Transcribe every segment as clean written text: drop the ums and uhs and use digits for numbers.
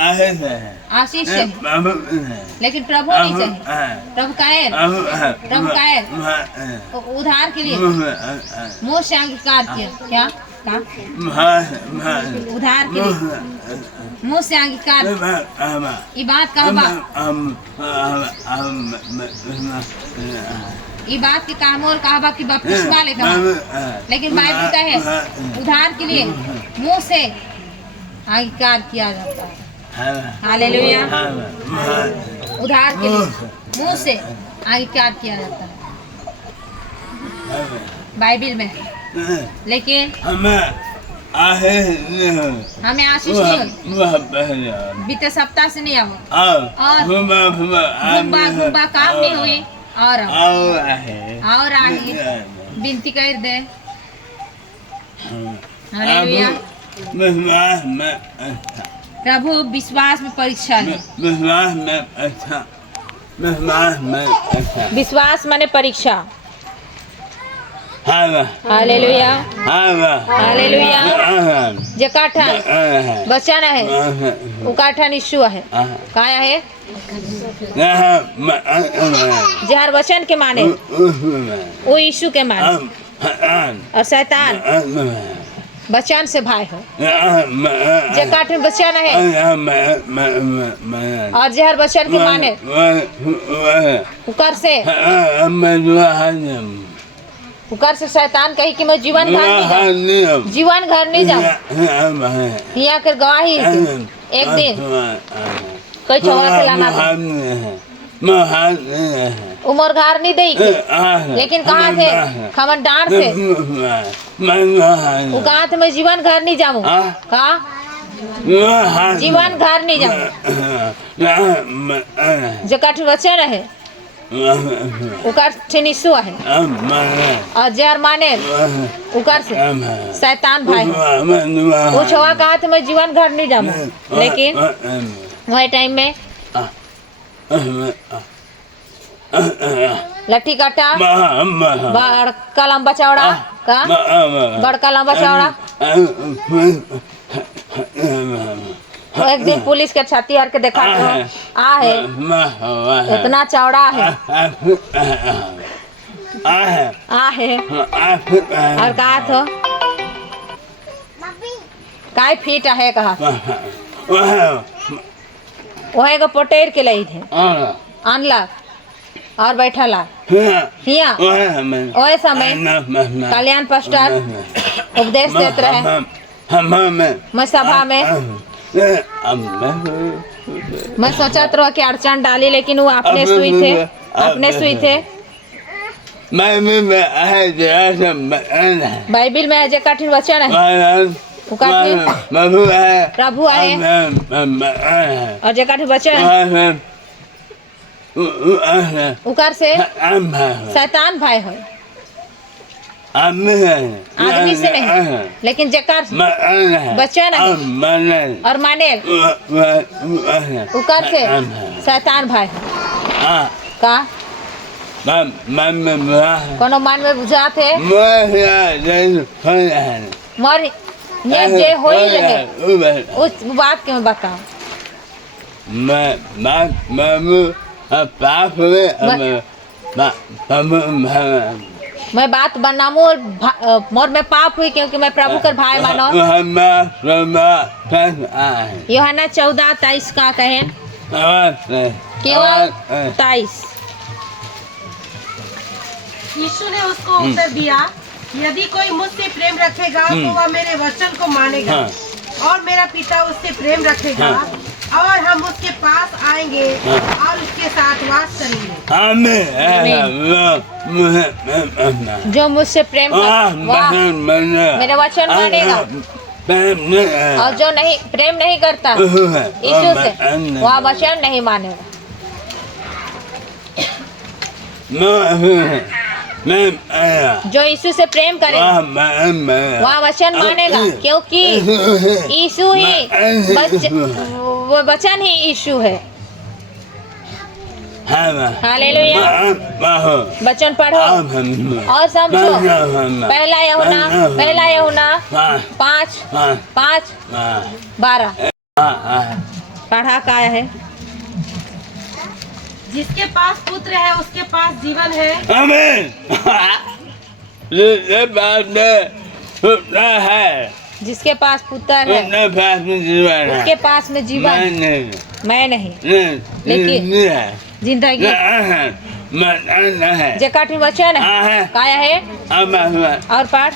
आशीष चाहिए, लेकिन प्रभु नहीं चाहिए। प्रभु का है, प्रभु का है उधार के लिए मुँह से अंगीकार किया। क्या कहा? उधार के लिए मुँह से अंगीकार। ये बात कहा ये बात की काम और कहा कि बपतिस्मा लेकर, लेकिन बाइबल का है उधार के लिए मुँह से अंगीकार किया जाता है। हालेलुया। उधार के लिए मुँह से अंगीकार किया जाता है बाइबल में, लेकिन हमें आशीष नहीं हुई। बीते सप्ताह से नहीं हुआ और घुम्बा काम नहीं हुई और आहे बिनती कर दे। हालेलुया। प्रभु विश्वास में परीक्षा ले। विश्वास माने परीक्षा। हालेलुया। हालेलुया। जे काठन बचन है वो काठन यीशु है। काय है? जहर वचन के माने वो यीशु के माने, और शैतान बचन से भाई हो। जे काठन बचन है और जहर वचन के माने उकर से शैतान कही कि मैं जीवन घर नहीं जाऊँ। यहाँ कर गवाही एक दिन कोई छोड़ा के लाना था, उमर घर नहीं दी, लेकिन कहाँ थे? खमन डांड से वो कहा थे मैं जीवन घर नहीं जाऊँ। कहा जीवन घर नहीं जाऊँ। जो कठिन वचन है उकर ठिनिसु है और जहर माने उकर से शैतान भाई। वो छवा कहा था मैं जीवन घर नहीं जाऊँ, लेकिन वही टाइम में लट्ठी काटा बड़का लंबा चौड़ा का बड़का लंबा चौड़ा। एक दिन पुलिस के छाती हार के देखा तो है इतना चौड़ा है और कहा तो काय फीट है कहा वही को पोटेर के लाई थे अनला और बैठा ला हिया ओए समय कल्याण पास्टर उपदेश देते रहे मैं सभा में। मैं सोचा तो कि अड़चन डाली, लेकिन वो अपने सुई थे। बाइबल में जो कठिन वचन है प्रभु आए और जो कठिन वचन उकर से शैतान भाई है। आदमी से नहीं, लेकिन जेकर बचन और माने उकर से शैतान भाई का कोनो मन में बुझा थे मर ये जे हो ही रहे उस बात के मैं बताऊं। मैं बात बनामू मोर में पाप हुई क्योंकि मैं प्रभु कर भाई मानो। यूहन्ना 14:23 का कहे केवल 23। यीशु ने उसको उत्तर दिया, यदि कोई मुझसे प्रेम रखेगा तो वह मेरे वचन को मानेगा और मेरा पिता उससे प्रेम रखेगा और हम उसके पास आएंगे और उसके साथ वास करेंगे। जो मुझसे प्रेम मेरे वचन मानेगा और जो नहीं प्रेम नहीं करता यीशु से वह वचन नहीं मानेगा। जो यीशु से प्रेम करेगा वह वचन मानेगा, क्योंकि यीशु ही वो वचन ही यीशु है। हालेलुया। वचन पढ़ो और समझो। पहला यूहन्ना 5:12 पढ़ा क्या है? जिसके पास पुत्र है उसके पास जीवन है। आमीन। जिसके पास में पुत्र है जिसके पास पुत्र है उसके पास में जीवन है। उसके पास में जीवन मैं नहीं लेकिन जिंदगी जेकाट में वचन है काया है और पढ़।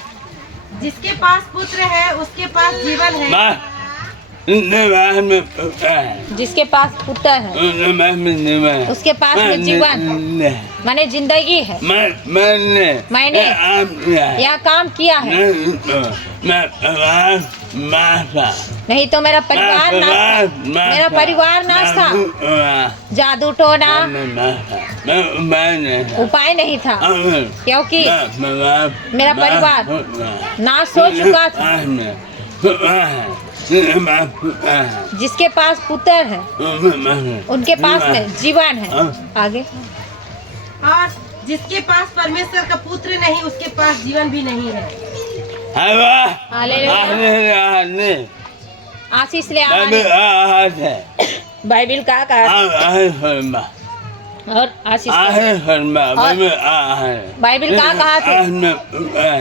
जिसके पास पुत्र है उसके पास जीवन है। जिसके पास पुत्र है उसके पास में जीवन माने जिंदगी है। मैंने यहाँ काम किया है नहीं तो मेरा परिवार नाश था। जादू टोना उपाय नहीं था क्योंकि मेरा परिवार नाश हो चुका था। जिसके पास पुत्र है उनके पास में जीवन है। आगे और जिसके पास परमेश्वर का पुत्र नहीं उसके पास जीवन भी नहीं है। आशीष ले बाइबिल का और आशीष बाइबिल का कहा थे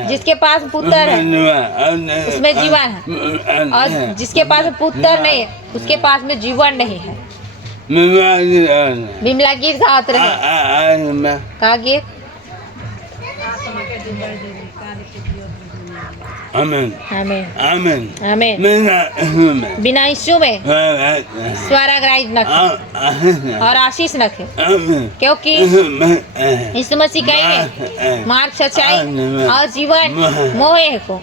जिसके पास पुत्र है उसमें जीवन है और जिसके पास पुत्र नहीं है उसके पास में जीवन नहीं है। बिमला गीत गात रहे का गीत आमीन आमीन आमीन आमीन। बिना यीशु में स्वराग्राही नखे और आशीष नखे क्योंकि यीशु मसीह कहेंगे मार्ग सच्चाई और जीवन मोहे को।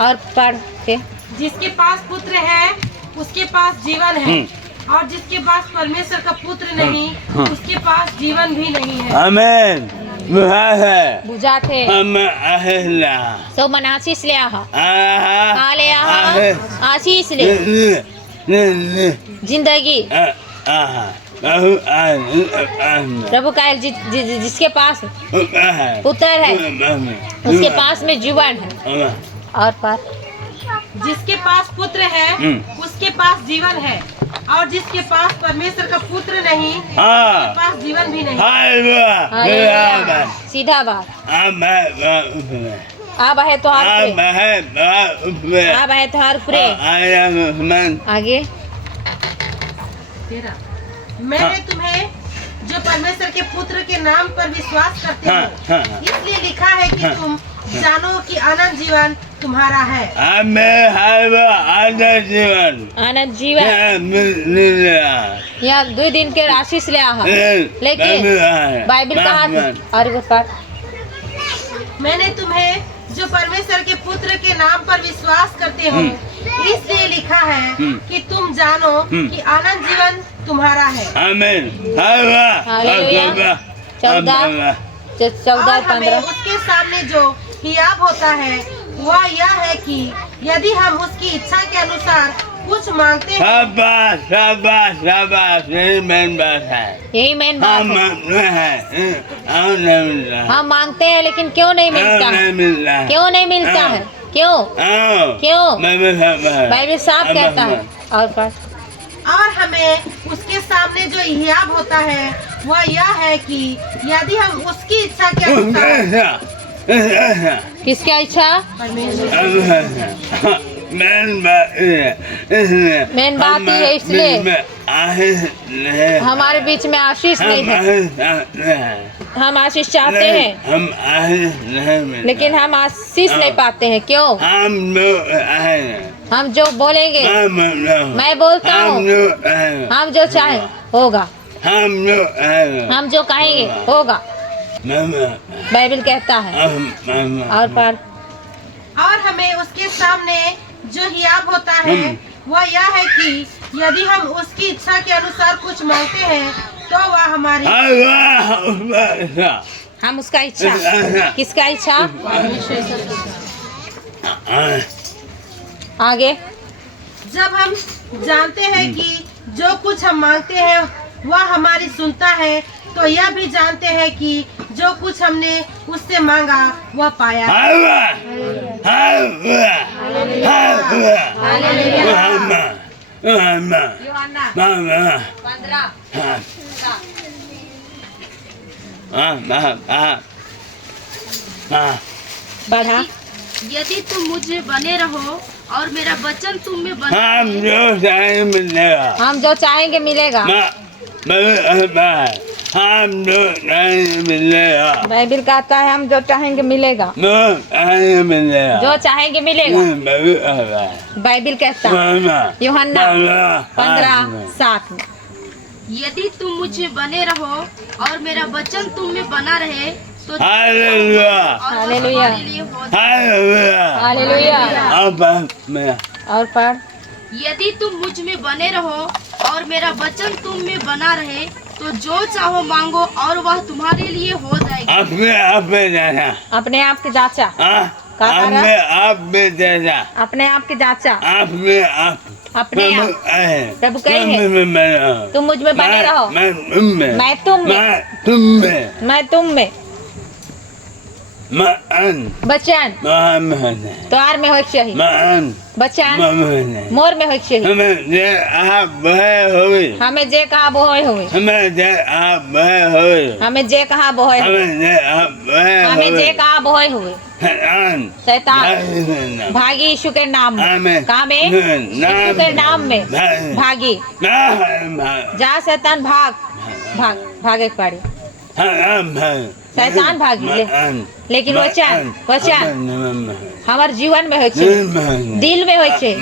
और पढ़ के जिसके पास पुत्र है उसके पास जीवन है और जिसके पास परमेश्वर का पुत्र नहीं उसके पास जीवन भी नहीं है। आमीन। बुझाते सो मन आशीष ले आशीष ले जिंदगी प्रभु का जिसके पास पुत्र है उसके पास में जीवन है। और पर जिसके पास पुत्र है उसके पास जीवन है और जिसके पास परमेश्वर का पुत्र नहीं उसके पास जीवन भी नहीं। सीधा बात अब है तो प्रे आगे। मैंने तुम्हें जो परमेश्वर के पुत्र के नाम पर विश्वास करते हो इसलिए लिखा है कि तुम जानो कि आनंद जीवन तुम्हारा है। आनंद जीवन यहाँ 2 दिन के आशीष ले लेकिन बाइबिल कहा और मैंने तुम्हें जो परमेश्वर के पुत्र के नाम पर विश्वास करते हो इसलिए लिखा है कि तुम जानो कि आनंद जीवन तुम्हारा है। आमीन। 14-15 उसके सामने जो हियाब होता है वह यह है कि यदि हम उसकी इच्छा के अनुसार कुछ मांगते हैं। यही मेन बात है। हम मांगते हैं लेकिन क्यों नहीं मिलता है क्यों बाइबिल साफ कहता है। और हमें उसके सामने जो हियाब होता है वह यह है कि यदि हम उसकी इच्छा के अनुसार किसकी इच्छा मेन बात ही है इसलिए हमारे बीच में आशीष नहीं है। हम आशीष चाहते हैं लेकिन हम आशीष नहीं पाते हैं। क्यों? हम जो बोलेंगे मैं बोलता हूँ हम जो चाहे होगा हम जो कहेंगे होगा बाइबिल कहता है। और हमें उसके सामने जो हियाब होता है वह यह है कि यदि हम उसकी इच्छा के अनुसार कुछ मांगते हैं तो वह हमारी हम उसका इच्छा किसका इच्छा आगे। जब हम जानते हैं कि जो कुछ हम मांगते हैं वह हमारी सुनता है तो यह भी जानते हैं कि जो कुछ हमने उससे मांगा वह पाया। यूहन्ना 15:7 बढ़ा। यदि तुम मुझ में बने रहो और मेरा वचन तुम में बना हम जो चाहेंगे मिलेगा। हम जो चाहेंगे मिलेगा। हम जो चाहेंगे मिलेगा। बाइबिल कहता है हम जो चाहेंगे मिलेगा। जो चाहेंगे मिलेगा। बाइबिल कहता है यूहन्ना 15:7 में। यदि तुम मुझ में बने रहो और मेरा वचन तुम में बना रहे तो हालेलुया हालेलुया हालेलुया हालेलुया। और पढ़। यदि तुम मुझ में बने रहो और मेरा वचन तुम में बना रहे तो जो चाहो मांगो और वह तुम्हारे लिए हो जाएगा। अपने आप में जाना। अपने आप की जांचा। अपने आप में जाना। अपने आप की जांचा। अपने आप। अपने आप। प्रभु कहे तुम मुझ में बने रहो। मैं तुम में। मैं तुम में। तुम में। मैं तुम में। बचन तोहार में होइक चाहिए। बचन मोर में होइक चाहिए। हमें जे कहा वो होवे। हमें जे कहा वो होवे। हमें जे कहा वो होवे। शैतान भागी यीशु के नाम में। कहाँ में? यीशु के नाम में भागी। जा शैतान भाग भाग भागे पड़े। शैतान भागी लेकिन वचन हमारे जीवन में होइक चाहिए। दिल में होइक चाहिए।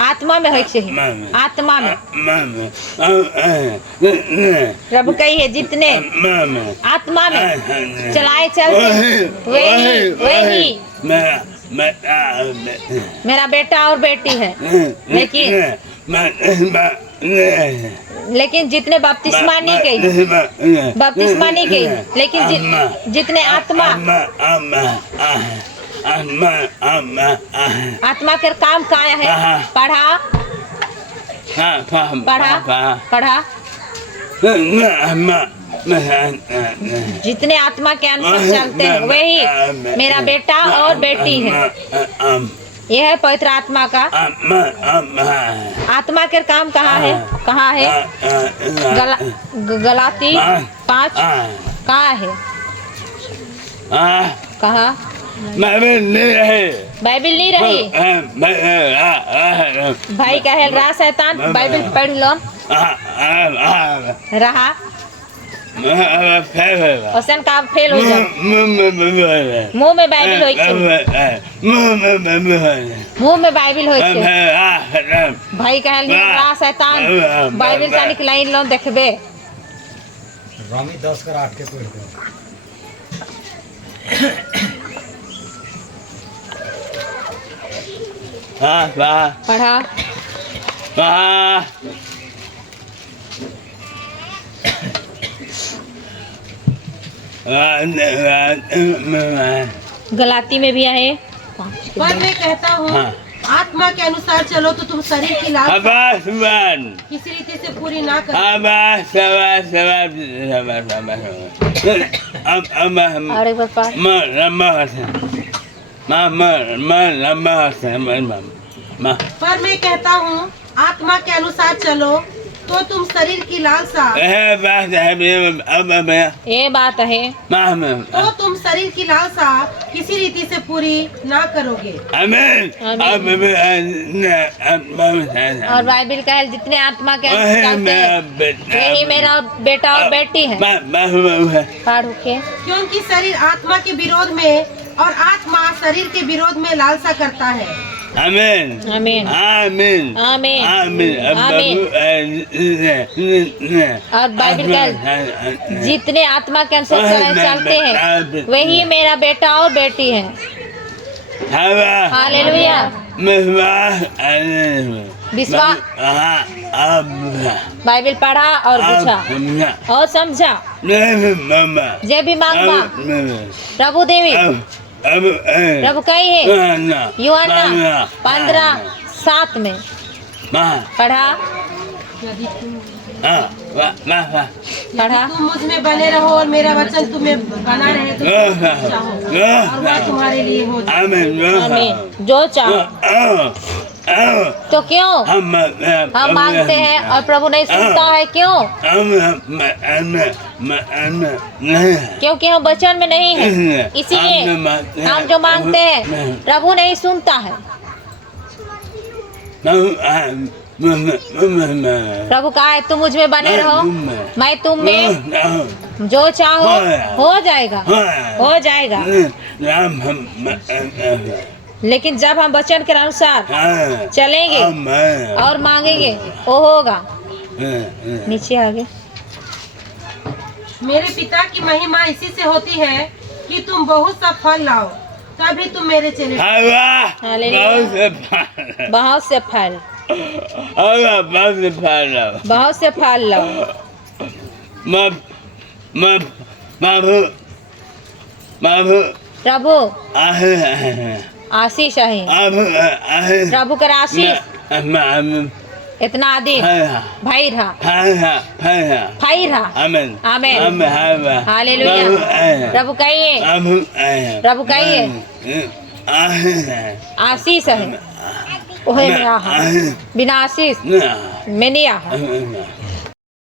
आत्मा में होइक चाहिए। आत्मा में। प्रभु कही है जितने आत्मा में चलाए चलते वही मेरा बेटा और बेटी है। लेकिन जितने बपतिस्मा नहीं गई लेकिन जितने आत्मा के काम काया है। पढ़ा जितने आत्मा के अनुसार चलते हैं वही मेरा बेटा और बेटी है। यह है पवित्र आत्मा का। आत्मा के काम कहाँ है? गलाती 5 कहाँ है? कहाँ? बाइबिल नहीं रही। भाई कहे रहा शैतान बाइबिल पढ़ लो रहा औसन का फेल हो जाओ। मुंह में बाइबिल होइक मुंह में बाइबिल होइक भाई कहल रहा शैतान बाइबिल का निकलाइन लो देखबे। रामी 10:8 के पढ़ दो। पढ़ा गलाती में भी है। पर मैं कहता हूँ आत्मा के अनुसार चलो तो तुम शरीर की लालसा किसी रीति से पूरी ना करो। और एक बार पर मैं कहता हूँ आत्मा के अनुसार चलो तो तुम शरीर की लालसा ये बात है तो तुम शरीर की लालसा किसी रीति से पूरी ना करोगे। और बाइबिल का है जितने आत्मा के यही मेरा बेटा और बेटी है। क्योंकि शरीर आत्मा के विरोध में और आत्मा शरीर के विरोध में लालसा करता है। आमीन आमीन आमीन आमीन आमीन। और बाइबिल का जितने आत्मा के अनुसार चलते हैं वही मेरा बेटा और बेटी है। हालेलुया। विश्वास बाइबिल पढ़ा और पूछा और समझा जे भी मांगबा प्रभु देवी प्रभु कही है यूहन्ना 15:7 में। पढ़ा तुम मुझ में बने रहो और मेरा वचन तुम्हें बना रहे तो चाहो और वह तुम्हारे लिए हो जाए। आमीन। जो चाहो तो क्यों हम मांगते हैं और प्रभु नहीं सुनता है? क्यों? क्योंकि हम वचन में नहीं है, इसीलिए हम जो मांगते हैं प्रभु नहीं सुनता है। प्रभु कहा है तुम मुझ में बने रहो, मैं तुम में, जो चाहो हो जाएगा, हो जाएगा। लेकिन जब हम वचन के अनुसार चलेंगे और मांगेंगे वो होगा। नीचे आगे। मेरे पिता की महिमा इसी से होती है कि तुम बहुत सा फल लाओ, तभी तुम मेरे चेले। बहुत से फल, बहुत से फल लाओ। प्रभु आशीष है, प्रभु का आशीष इतना अधिक भाई रहा, भाई रहा। आमेन, हालेलुया। प्रभु कहिए, प्रभु कहिए आशीष है, ओहे में आहा, बिना आशीष में नहीं आहा।